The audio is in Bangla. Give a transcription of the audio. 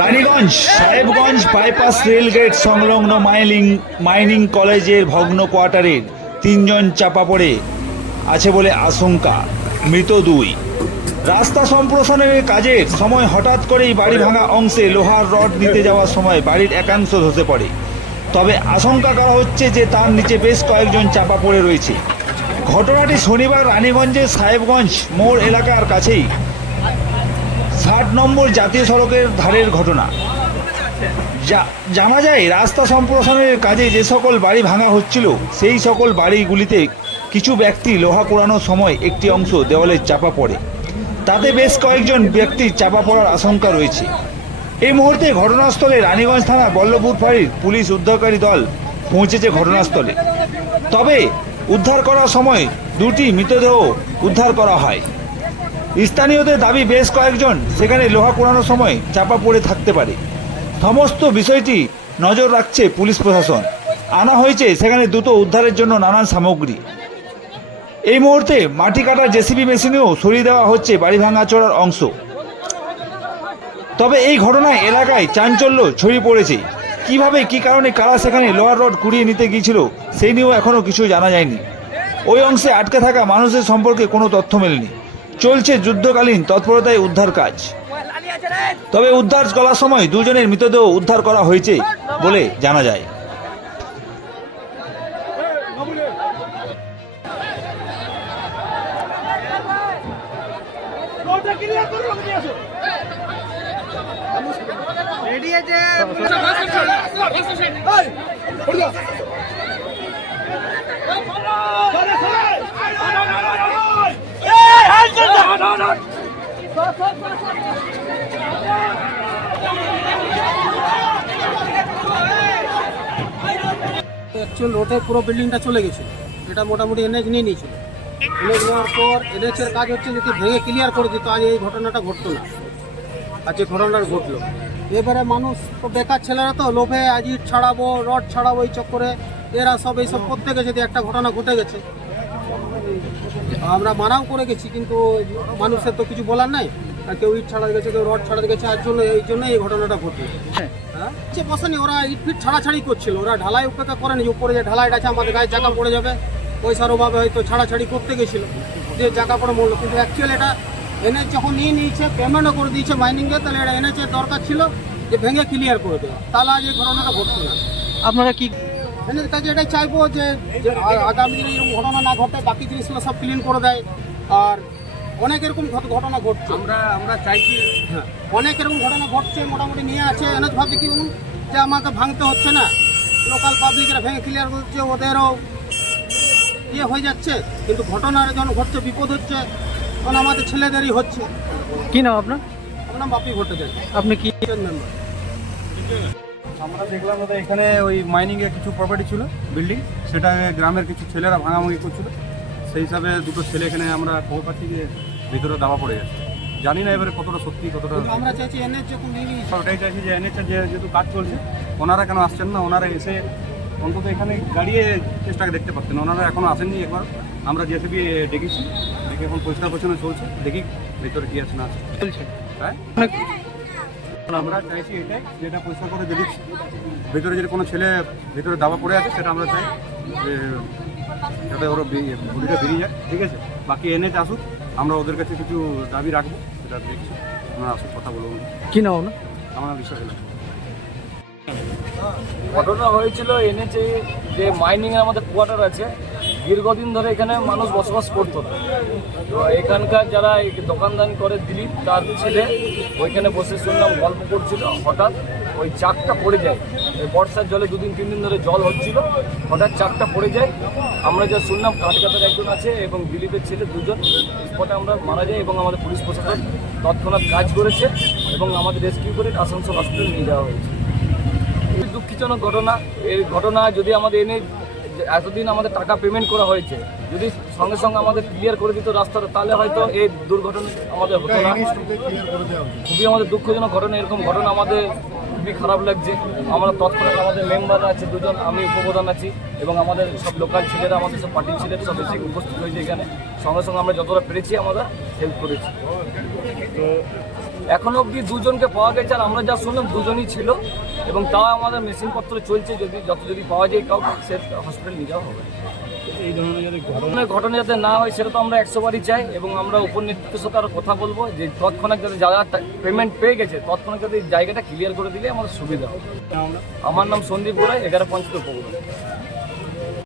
রানীগঞ্জ সাহেবগঞ্জ বাইপাস রেলগেট সংলগ্ন মাইনিং কলেজের ভগ্ন কোয়ার্টারের 3 জন চাপা পড়ে আছে বলে আশঙ্কা। মৃত 2। রাস্তা সম্প্রসারণের কাজের সময় হঠাৎ করেই বাড়ি ভাঙা অংশে লোহার রড নিতে যাওয়ার সময় বাড়ির একাংশ ধসে পড়ে। তবে আশঙ্কা করা হচ্ছে যে তার নিচে বেশ কয়েকজন চাপা পড়ে রয়েছে। ঘটনাটি শনিবার রানীগঞ্জের সাহেবগঞ্জ মোড় এলাকার কাছেই 60 নম্বর জাতীয় সড়কের ধারের ঘটনা। জানা যায় রাস্তা সম্প্রসারণের কাজে যে সকল বাড়ি ভাঙা হচ্ছিল সেই সকল বাড়িগুলিতে কিছু ব্যক্তি লোহা পোড়ানোর সময় একটি অংশ দেওয়ালে চাপা পড়ে। তাতে বেশ কয়েকজন ব্যক্তির চাপা পড়ার আশঙ্কা রয়েছে। এই মুহূর্তে ঘটনাস্থলে রানীগঞ্জ থানা বল্লভপুর ফাঁড়ির পুলিশ উদ্ধারকারী দল পৌঁছেছে ঘটনাস্থলে। তবে উদ্ধার করার সময় 2টি মৃতদেহ উদ্ধার করা হয়। স্থানীয়দের দাবি বেশ কয়েকজন সেখানে লোহা পোড়ানোর সময় চাপা পড়ে থাকতে পারে। সমস্ত বিষয়টি নজর রাখছে পুলিশ প্রশাসন। আনা হয়েছে সেখানে দ্রুত উদ্ধারের জন্য নানান সামগ্রী। এই মুহূর্তে মাটি কাটার জেসিবি মেশিনেও সরিয়ে দেওয়া হচ্ছে বাড়ি ভাঙাচোরার অংশ। তবে এই ঘটনায় এলাকায় চাঞ্চল্য ছড়িয়ে পড়েছে। কিভাবে কি কারণে কারা সেখানে লোহার রড কুড়িয়ে নিতে গিয়েছিল সেই নিয়েও এখনও কিছু জানা যায়নি। ওই অংশে আটকে থাকা মানুষের সম্পর্কে কোনো তথ্য মেলেনি। চলছে যুদ্ধকালীন তৎপরতায় উদ্ধার কাজ। তবে উদ্ধার করার সময় 2 জনের মৃতদেহ উদ্ধার করা হয়েছে বলে জানা যায়। অ্যাকচুয়াল রোডে পুরো বিল্ডিংটা চলে গেছিল। এটা মোটামুটি এনএইচ নিয়ে নিয়েছিল। এনএইচ নেওয়ার পর এনএইচের কাজ হচ্ছে যদি ভেঙে ক্লিয়ার করে দিত আজ এই ঘটনাটা ঘটতো না। আজ যে ঘটনাটা ঘটলো এবারে মানুষ তো বেকার ছেলেরা তো লোভে আজ ইট ছাড়াবো রড ছাড়াবো এই চক্করে এরা সব এইসব করতে গেছে। যে একটা ঘটনা ঘটে গেছে আমরা মানাও করে গেছি, কিন্তু মানুষের তো কিছু বলার নাই। আর কেউ ইট ছাড়াতে গেছে, কেউ রড ছাড়াতে গেছে। এই জন্য এই ঘটনাটা ঘটলো। হ্যাঁ বসেনি, ওরা ইট ফিট ছাড়াছাড়ি করছিল। ওরা ঢালাই উপেক্ষা করেনি যে উপরে যে ঢালাইটা আছে আমাদের গায়ে জায়গা পড়ে যাবে, পয়সার অভাবে হয়তো ছাড়াছাড়ি করতে গেছিলো যে জায়গা পড়ে মরলো। কিন্তু অ্যাকচুয়ালি এটা এনএইচ যখন নিয়ে নিয়েছে পেমেন্টও করে দিয়েছে মাইনিংয়ে, তাহলে এটা এনএইচের দরকার ছিল যে ভেঙে ক্লিয়ার করে দেওয়া, তাহলে আজ এই ঘটনাটা ঘটতো না। আপনারা কি এনএইচের কাছে এটাই চাইবো যে আগামী দিনে এরকম ঘটনা না ঘটে, বাকি জিনিসগুলো সব ক্লিন করে দেয়। আর অনেক এরকম ঘটনা ঘটছে, আমরা চাইছি। হ্যাঁ অনেক এরকম ঘটনা ঘটছে, মোটামুটি নিয়ে আছে। এনএইচ ভাবছে কি যে আমাকে ভাঙতে হচ্ছে না, লোকাল পাবলিকরা ভেঙে ক্লিয়ার করছে, ওদেরও ইয়ে হয়ে যাচ্ছে। কিন্তু ঘটনার যখন ঘটছে বিপদ হচ্ছে তখন আমাদের ছেলেদেরই হচ্ছে। কি নাম আপনার? আপনার বাপি ভট্টাচার্য। আপনি কি মেম্বার? আমরা দেখলাম দাদা এখানে ওই মাইনিংয়ে কিছু প্রপার্টি ছিল বিল্ডিং, সেটা গ্রামের কিছু ছেলেরা ভাঙাভাঙি করছিল। সেই হিসাবে 2টো ছেলে এখানে আমরা খবর পাচ্ছি যে ভিতরে দাবা পড়ে গেছে। জানি না এবারে কতটা সত্যি কতটা। আমরা চাইছি এনএইচ যখন ওটাই চাইছি যে এনএইচের যেহেতু কাজ চলছে ওনারা কেন আসছেন না, ওনারা এসে অন্তত এখানে গাড়িয়ে চেষ্টাকে দেখতে পাচ্ছেন। ওনারা এখনও আসেননি। একবার আমরা জেসিবি ডেকেছি, দেখে এখন পরিষ্কার পরিচ্ছন্ন চলছে, দেখি ভিতরে কী আছে না আছে চলছে। হ্যাঁ আমরা চাইছি এটাই, যেটা পরিষ্কার করে যদি ভিতরে যদি কোনো ছেলে ভিতরে দাবা পড়ে আছে সেটা আমরা চাই যে যাতে ওরা বডিটা বেরিয়ে যায়। ঠিক আছে, বাকি এনএইচ আসুক, আমরা ওদের কাছে কিছু দাবি রাখবো, সেটা দেখছি। ওনারা আসুক, কথা বলবো। কি নাম না আমার বিশ্বাস হলো ঘটনা হয়েছিল এনেছে যে মাইনিংয়ে আমাদের কোয়ার্টার আছে, দীর্ঘদিন ধরে এখানে মানুষ বসবাস করতো। তো এখানকার যারা দোকানদানি করে দিলীপ তার ছেলে ওইখানে বসে শুনলাম গল্প করছিল। হঠাৎ ওই চাকটা পড়ে যায়, বর্ষার জলে 2-3 দিন ধরে জল হচ্ছিল, হঠাৎ চাকটা পড়ে যায়। আমরা যা শুনলাম কাঠকাটার একজন আছে এবং দিলীপের ছেলে 2 জন স্পটে আমরা মারা যায় এবং আমাদের পুলিশ প্রশাসন তৎক্ষণাৎ কাজ করেছে এবং আমাদের রেস্কিউ করে আসানসোল হসপিটালে নিয়ে যাওয়া হয়েছে। খুবই দুঃখজনক ঘটনা। এই ঘটনা যদি আমাদের এনে এতদিন আমাদের টাকা পেমেন্ট করা হয়েছে, যদি সঙ্গে সঙ্গে আমাদের ক্লিয়ার করে দিত রাস্তাটা, তাহলে হয়তো এই দুর্ঘটনা আমাদের হতো না। খুবই আমাদের দুঃখজনক ঘটনা। এরকম ঘটনা আমাদের খুবই খারাপ লাগছে। আমরা তৎক্ষণাৎ আমাদের মেম্বার আছে 2 জন, আমি উপপ্রধান আছি এবং আমাদের সব লোকাল ছেলেরা, আমাদের সব পার্টির ছেলেরা সব এসে উপস্থিত হয়েছে এখানে। সঙ্গে সঙ্গে আমরা যতটা পেরেছি আমরা হেল্প করেছি। তো এখনো অবধি দুজনকে পাওয়া গেছে, আর আমরা যা শুনলাম দুজনই ছিল, এবং তাও আমাদের মেশিনপত্র চলছে, যদি পাওয়া যায় কাউকে সে হসপিটাল নিয়ে যাওয়া হবে। এই ধরনের ঘটনা যাতে না হয় সেটা তো আমরা 100 বারই চাই, এবং আমরা উপর নেতৃত্বের সাথে আরও কথা বলবো যে তৎক্ষণাৎ যাতে যারা পেমেন্ট পেয়ে গেছে তৎক্ষণাৎ যাতে জায়গাটা ক্লিয়ার করে দিলে আমাদের সুবিধা হবে। আমার নাম সন্দীপ গোড়াই, 11 পঞ্চায়েত উপপ্রধান।